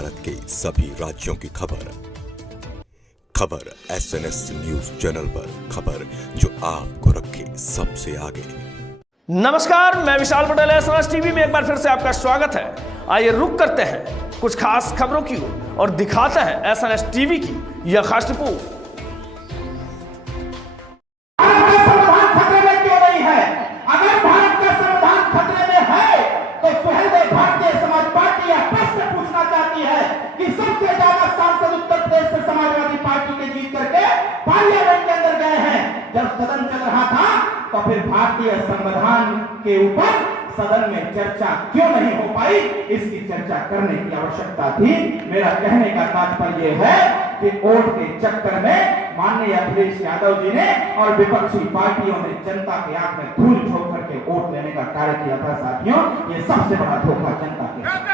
भारत के सभी राज्यों की खबर SNS न्यूज चैनल पर, खबर जो आपको रखे सबसे आगे। नमस्कार, मैं विशाल पटेल, SNS टीवी में एक बार फिर से आपका स्वागत है। आइए रुक करते हैं कुछ खास खबरों की ओर और दिखाते हैं SNS टीवी की यह खास रिपोर्ट। सबसे ज्यादा सांसद उत्तर प्रदेश से समाजवादी पार्टी के जीत करके पार्लियामेंट के अंदर गए हैं। जब सदन चल रहा था तो फिर भारतीय संविधान के ऊपर सदन में चर्चा क्यों नहीं हो पाई, इसकी चर्चा करने की आवश्यकता थी। मेरा कहने का तात्पर्य है कि वोट के चक्कर में माननीय अखिलेश यादव जी ने और विपक्षी पार्टियों ने जनता के आंख में धूल झोंक करके वोट लेने का कार्य किया था। साथियों, ये सबसे बड़ा धोखा जनता के।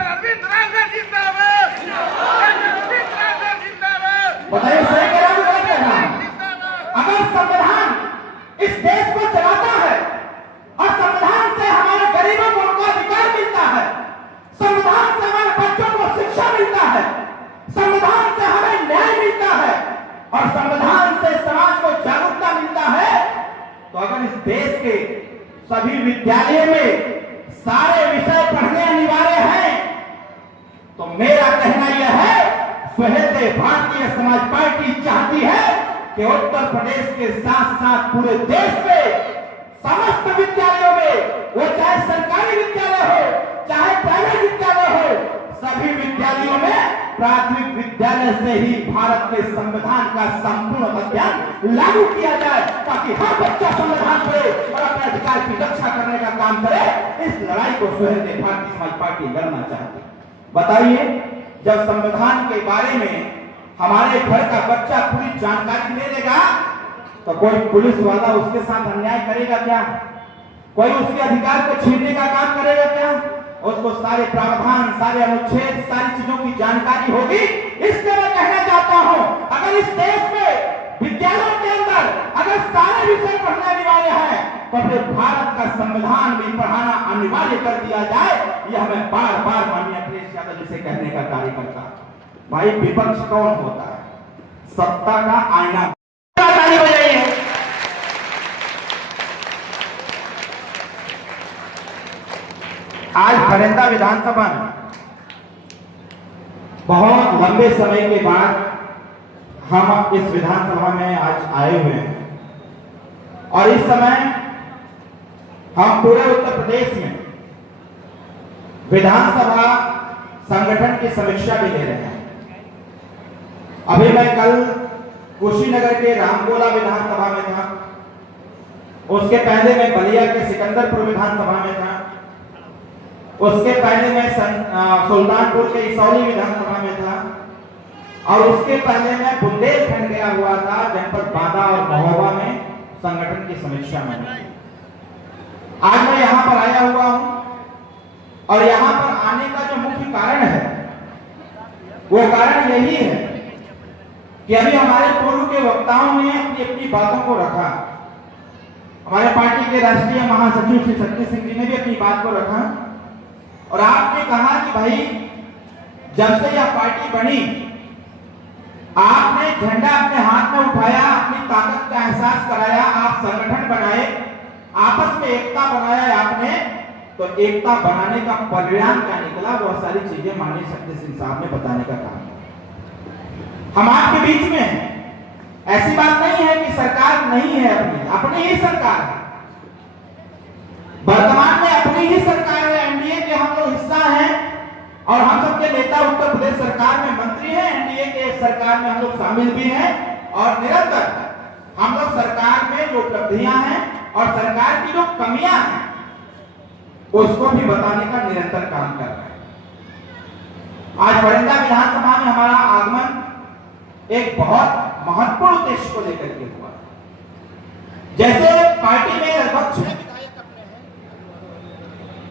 बताइए सही कह रहा हूं। अगर संविधान इस देश को चलाता है और संविधान से हमारे गरीबों को उनका अधिकार मिलता है, संविधान से हमारे बच्चों को शिक्षा मिलता है, संविधान से हमें न्याय मिलता है और संविधान से समाज को जागरूकता मिलता है, तो अगर इस देश के सभी विद्यालयों में सारे विषय पढ़ने अनिवार्य हैं, तो मेरा कहना यह है, भारतीय समाज पार्टी चाहती है कि उत्तर प्रदेश के साथ साथ पूरे देश में समस्त विद्यालयों में, वो चाहे सरकारी विद्यालय हो चाहे प्राइवेट विद्यालय हो, सभी विद्यालयों में प्राथमिक विद्यालय से ही भारत के संविधान का संपूर्ण अध्ययन लागू किया जाए, ताकि हर बच्चा संविधान पढ़े और अपने अधिकार की रक्षा करने का काम करे। इस लड़ाई को भारतीय समाज पार्टी लड़ना चाहती है। बताइए, जब संविधान के बारे में हमारे घर का बच्चा पूरी जानकारी ले लेगा तो कोई पुलिस वाला उसके साथ अन्याय करेगा क्या? कोई उसके अधिकार को छीनने का काम करेगा क्या? उसको सारे प्रावधान, सारे अनुच्छेद, सारी चीजों की जानकारी होगी। इसलिए मैं कहना चाहता हूं, अगर इस देश में विद्यालयों के अंदर अगर सारे विषय पढ़ने अनिवार्य है तो फिर भारत का संविधान भी पढ़ाना अनिवार्य कर दिया जाए। यह हमें बार बार माननीय अखिलेश यादव जी से कहने का कार्य करता है। भाई, विपक्ष कौन होता है? सत्ता का आईना। ताली बजाइए। आज फरेंदा विधानसभा में बहुत लंबे समय के बाद हम इस विधानसभा में आज आए हुए हैं और इस समय हम पूरे उत्तर प्रदेश में विधानसभा संगठन की समीक्षा भी ले रहे हैं। अभी मैं कल कुशीनगर के रामगोला विधानसभा में था, उसके पहले मैं बलिया के सिकंदरपुर विधानसभा में था, उसके पहले मैं सुल्तानपुर के इसौली विधानसभा में था और उसके पहले मैं बुंदेलखंड गया हुआ था, जनपद बांदा और महोबा में संगठन की समीक्षा में। आज मैं यहां पर आया हुआ हूं और यहां पर आने का जो मुख्य कारण है वो कारण यही है कि अभी हमारे पूर्व के वक्ताओं ने अपनी अपनी बातों को रखा। हमारे पार्टी के राष्ट्रीय महासचिव श्री शक्ति सिंह जी ने भी अपनी बात को रखा और आपने कहा कि भाई, जब से यह पार्टी बनी आपने झंडा अपने हाथ में उठाया, अपनी ताकत का एहसास कराया, आप संगठन बनाए, आपस में एकता बनाया आपने, तो एकता बनाने का परिणाम क्या निकला, बहुत सारी चीजें माननीय शक्ति सिंह साहब ने बताने का काम। हम आपके बीच में हैं। ऐसी बात नहीं है कि सरकार नहीं है, अपनी ही सरकार है। वर्तमान में अपनी ही सरकार है, एनडीए के हम लोग हिस्सा हैं और हम सबके नेता उत्तर प्रदेश सरकार में मंत्री हैं, एनडीए के सरकार में हम लोग शामिल भी हैं और निरंतर हम लोग सरकार में जो उपलब्धियां हैं और सरकार की जो कमियां हैं उसको भी बताने का निरंतर काम कर रहे हैं। आज फरेंदा विधानसभा में हमारा आगमन एक बहुत महत्वपूर्ण उद्देश्य को लेकर के हुआ। जैसे पार्टी में लगभग